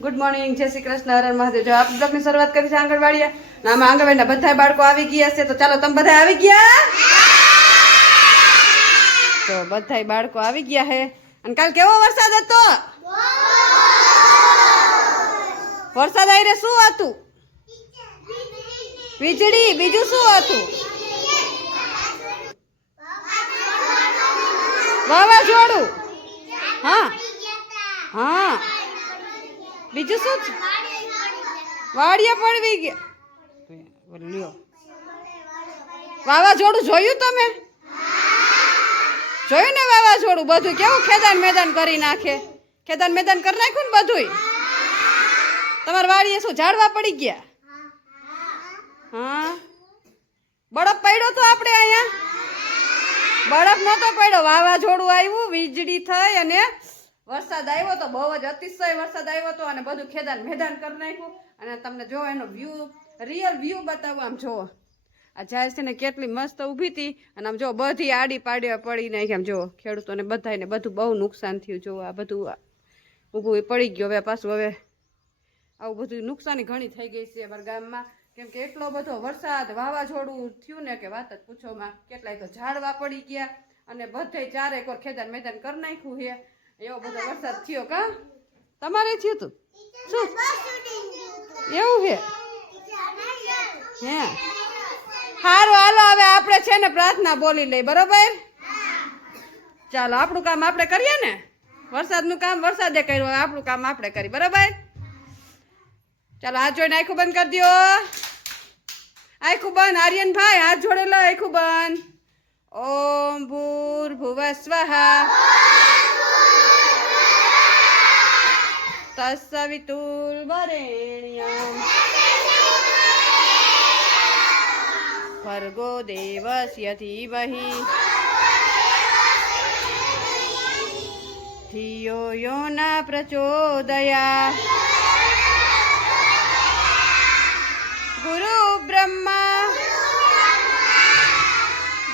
Good morning, જય શ્રી કૃષ્ણ, હર હર મહાદેવ। જો આપણે બ્લોગની શરૂઆત કરી છે આંગણવાડીએ, અને આમાં આંગણવાડીના બધા બાળકો આવી ગયા છે। તો ચાલો તમે બધા આવી ગયા? તો બધા બાળકો આવી ગયા છે। અને કાલ કેવો વરસાદ હતો? વરસાદ આવીને શું હતું? વીજળી। બીજું શું હતું? વાવાઝોડું। હા હા, બીજું શું? વાડિયા પડવી ગયા। લ્યો, વાવાઝોડું જોયું તમે? જોયું ને વાવાઝોડું? બધું કેવું ખેદાન મેદાન કરી નાખે। ખેદાન મેદાન કરી નાખ્યું ને બધું। તમારા વાડીએ શું ઝાડવા પડી ગયા? હા, બરફ પડ્યો તો આપણે અહીંયા? બરફ નતો પડ્યો, વાવાઝોડું આવ્યું, વીજળી થઈ અને વરસાદ આવ્યો તો, બહુ જ અતિશય વરસાદ આવ્યો તો, અને બધું ખેદાન મેદાન કરી નાખ્યું। અને તમને જો એનો વ્યૂ, રિયલ વ્યૂ બતાવું। આમ જુઓ, આ જાય છે ને કેટલી મસ્ત ઊભી હતી, અને આમ જો બધી આડી પાડી પડી નાખી। આમ જુઓ, ખેડૂતોને બધાને બધું બહુ નુકસાન થયું। જો આ બધું ઊભું પડી ગયું। હવે પાછું હવે આવું બધું નુકસાની ઘણી થઈ ગઈ છે અમારા ગામમાં, કેમ કે એટલો બધો વરસાદ, વાવાઝોડું થયું ને કે વાત જ પૂછોમાં। કેટલાય તો ઝાડવા પડી ગયા, અને બધે ચારે કોર ખેદાન મેદાન કરી નાખ્યું છે। એવો બધો વરસાદ થયો। કા તમારે થયું તું? શું એવું છે? હે, સારું, હાલો હવે આપણે છે ને પ્રાર્થના બોલી લઈ, બરોબર? ચાલો, આપણું કામ આપણે કરીએ ને। વરસાદનું કામ વરસાદે કર્યું, આપણું કામ આપણે કરી, બરોબર? ચાલો, હાથ જોઈને આખું બંધ કરી દો। આખું બંધ। આર્યનભાઈ હાથ જોડેલો, આખું બંધ। ઓમ ભૂર્ભુવઃ સ્વઃ તત્સવિતુર્વરેણ્યં ભર્ગો દેવસ્ય ધીમહિ ધિયો યો ન પ્રચોદયાત્। ગુરુ બ્રહ્મા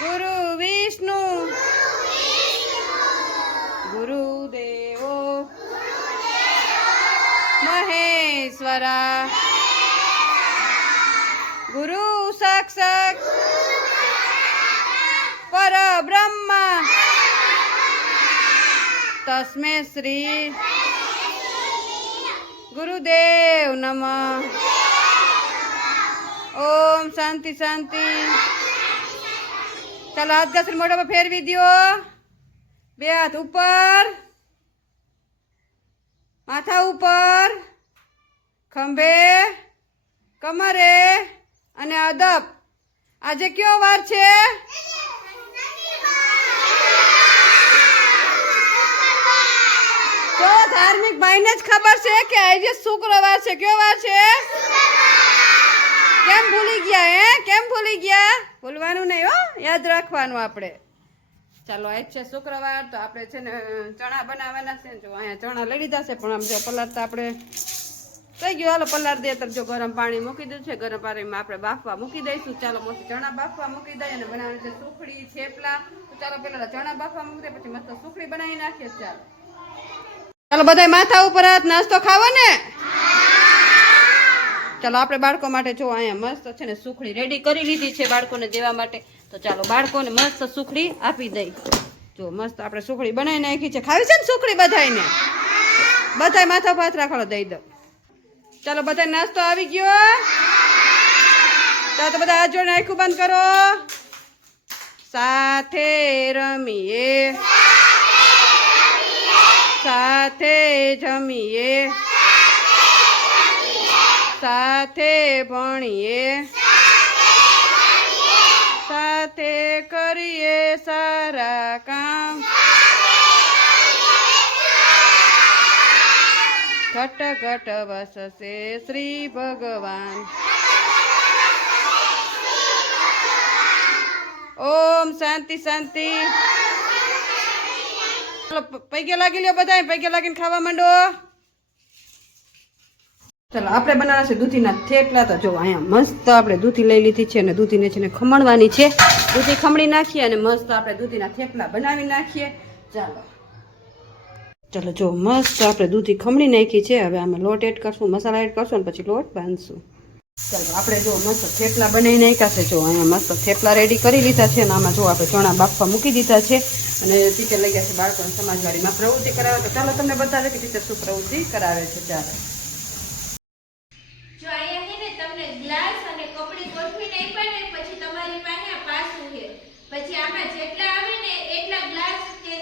ગુરુ વિષ્ણુ ગુરુદેવો મહેશ્વરા ગુરુ સાક્ષાત પરબ્રહ્મ તસ્मै શ્રી ગુરુદેવ નમઃ। ઓમ શાંતિ શાંતિ। ચાલો, હાથ ઘસરી મોઢા પર ફેરવી દો। બે હાથ ઉપર, માથા ઉપર, ખંભે, કમરે અને અદબ। આજે કયો વાર છે? તો ધાર્મિક ભાઈને જ ખબર છે કે આજે શુક્રવાર છે। કયો વાર છે? કેમ ભૂલી ગયા? હે, કેમ ભૂલી ગયા? ભૂલવાનું નહીં હો, યાદ રાખવાનું આપણે। ચાલો, આજ છે શુક્રવાર, તો આપણે છે ને ચણા બનાવવાના છે। જો અહીંયા ચણા લઈ લીધા છે, પણ આમ જો પલાળતા આપણે થઈ ગયું। હાલો પલાળ દે। તો જો ગરમ પાણી મૂકી દીધું છે, ગરમ પાણીમાં આપણે બાફવા મૂકી દઈશું। ચાલો, મસ્ત ચણા બાફવા મૂકી દઈએ, અને બનાવવાની છે સુખડી, થેપલા। તો ચાલો, પેલા ચણા બાફવા મૂકી દે, પછી મસ્ત સુખડી બનાવી નાખીએ। ચાલો ચાલો, બધા માથા ઉપર હાથ, નાસ્તો ખાવો ને? ચાલો, આપણે બાળકો માટે જો અહીંયા મસ્ત છે ને સુખડી રેડી કરી લીધી છે બાળકોને દેવા માટે। તો ચાલો, બાળકોને મસ્ત સુખડી આપી દઈ। જો મસ્ત આપણે સુખડી બનાવી નાખી છે। ખાવી છે ને સુખડી બધાને? બધાય માથા પર હાથ રાખો, દઈ દો। ચાલો, બધા નાસ્તો આવી ગયો? ચાલો, તો બધા હાથ જોડે આખું બંધ કરો। સાથે રમીએ, સાથે જમીએ, સાથે ભણીએ, સાથે કરીએ સારા કામ, ઘટ ઘટ વસશે શ્રી ભગવાન। ઓમ શાંતિ શાંતિ। ચાલો, પૈકે લાગી લ્યો બધા, પૈકે લાગીને ખાવા માંડો। ચાલો, આપણે બનાવવાના છે દૂધીના થેપલા। તો જો અહીંયા મસ્ત આપણે દૂધી લઈ લીધી છે, અને દૂધીને છે ને ખમણવાની છે। દૂધી ખમણી નાખીએ અને મસ્ત આપણે દૂધીના થેપલા બનાવી નાખીએ। ચાલો, ચાલો જો મસ્ત આપણે દૂધી ખમણી નાખી છે. હવે આમાં લોટ એડ કરશું, મસાલા એડ કરશું અને પછી લોટ બાંધશું. ચાલો આપણે જો મસ્ત થેપલા બનાવી નાખ્યા છે. જો અહીંયા મસ્ત થેપલા રેડી કરી લીધા છે અને આમાં જો આપણે ચણા બાફવા મૂકી દીધા છે અને ટીચર લઈ ગયા છે બાળકોને સમાજવાડીમાં પ્રવૃત્તિ કરાવે. તો ચાલો તમને બતાવે કે ટીચર શું પ્રવૃત્તિ કરાવે છે. ચાલો જો અહીંયા હે ને તમને ગ્લાસ અને કપડી ગોઠવીને આપ્યા ને પછી તમારી પાસે આ પાસું છે. પછી આમાં જેટલા આવે ને એટલા ગ્લાસ કે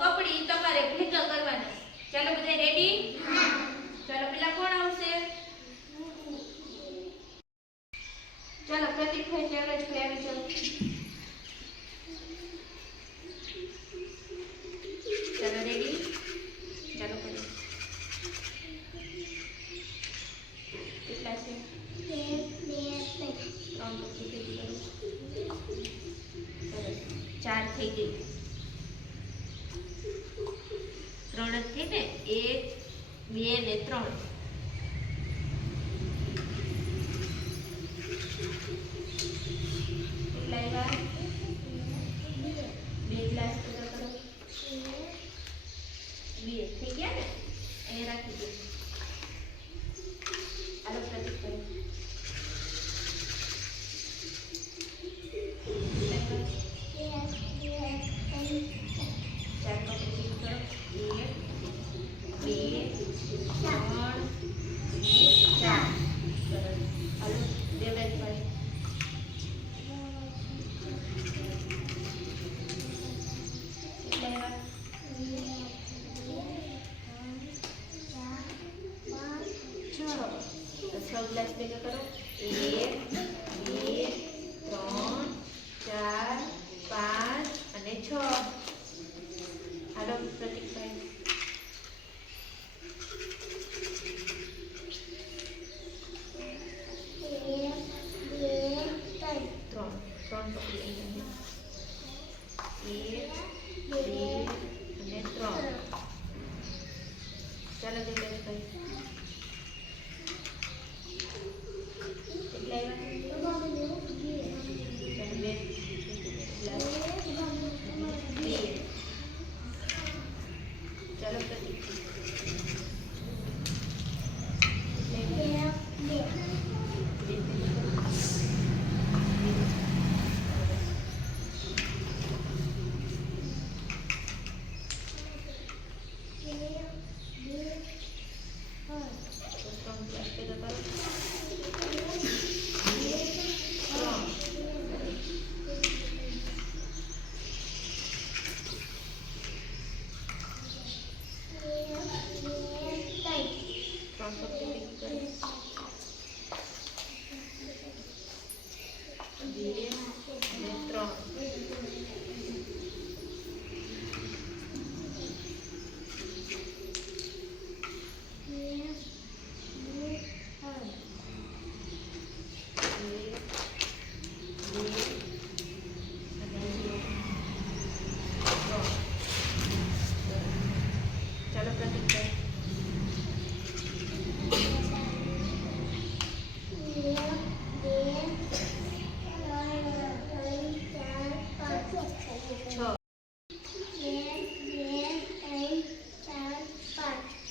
કપડી તમારે ભેગા કરવાના. ચાલો બધા રેડી? હા. ચાલો પેલા કોણ આવશે? ચાલો પ્રતિકભાઈ જયરાજભાઈ આવી જાઓ. ચાલો રેડી? ચાલો કરો. કેટલા છે? 4 થઈ ગઈ. 3 જ થઈ ને? 1 2 ને 3. કેટલા આવ્યા? 2 ગ્લાસ પૂરા કરો. 2 થઈ ગયા ને? અહીંયા રાખી દો. હાલો પ્રતિક કરો. ગ્લાસ ભેગા કરો. 1 2 3 4 5 અને 6. હાલો પ્રતિકભાઈ. ત્રણ પકડી. 1 2 અને 3. ચાલો જયરાજભાઈ.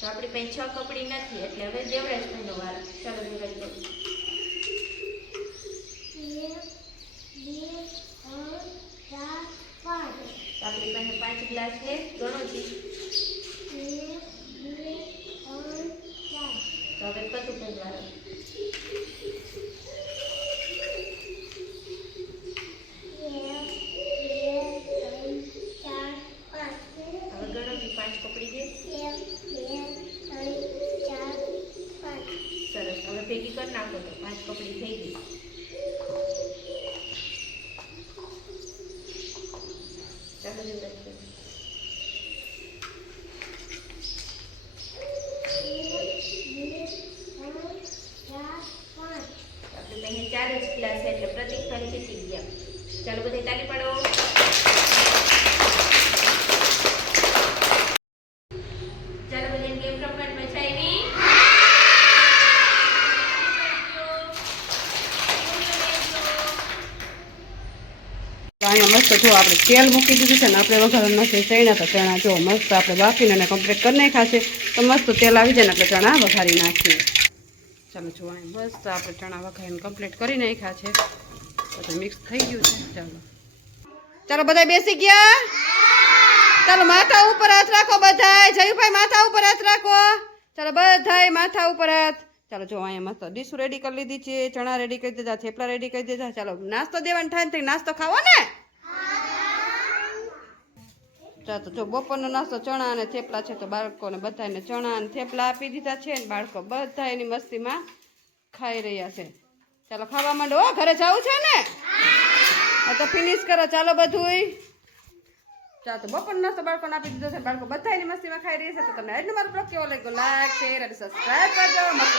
આપણી પાસે 6 કપડી નથી એટલે હવે દેવરાજભાઈનો વારો. ચાલો દેવરાજભાઈ. 1 2 3 4 5. આપણી પાસે 5 ગ્લાસ છે. ગણો છે. 1 2 3 4. તો હવે પતુભાઈ વારો. 5 પકડી દે. 1 2 3 4 5. સરસ. હવે ભેગી કરી નાખો તો 5 કપડી થઈ ગઈ. ચાલો દેવરાજભાઈ. 1 2 3 4 5. આપણે અહીંયા 4 જ ગ્લાસ છે એટલે પ્રતિકભાઈ જીતી ગયા. ચાલો બધી તાલી પાડો. મસ્ત જો આપણે તેલ મૂકી દીધું છે ને આપણે વઘારવાના છે ચણા તો ચણા જો મસ્ત આપણે બાફીને એને કમ્પ્લીટ કરી નાખ્યા છે તો મસ્ત તેલ આવી જાય ને આપણે ચણા વઘારી નાખીએ ચાલો જો અહીં મસ્ત આપણે ચણા વઘારીને કમ્પ્લીટ કરી નાખ્યા છે બધું મિક્સ થઈ ગયું છે ચાલો ચાલો બધા બેસી ગયા ચાલો માથા ઉપર હાથ રાખો બધાય જયુભાઈ માથા ઉપર હાથ રાખો ચાલો બધાય માથા ઉપર હાથ ચાલો જો અહીંયા મસ્ત ડીશ રેડી કરી લીધી છે ચણા રેડી કરી દીધા થેપલા રેડી કરી દીધા ચાલો નાસ્તો દેવાનો થાય ને નાસ્તો ખાવો ને ચાલો જો બપોરનો નાસ્તો ચણા અને થેપલા છે તો બાળકોને બધાને ચણા અને થેપલા આપી દીધા છે ને બાળકો બધા એની મસ્તીમાં ખાઈ રહ્યા છે ચાલો ખાવા માંડો હો ઘરે જવું છે ને તો ફિનિશ કરો ચાલો બધુંય ચાલો તો બપોરનો નાસ્તો બાળકોને આપી દીધો છે બાળકો બધા એની મસ્તીમાં ખાઈ રહ્યા છે તો તમને આજનો મારો બ્લોગ કેવો લાગ્યો લાઈક શેર અને સબસ્ક્રાઈબ કરજો મસ્ત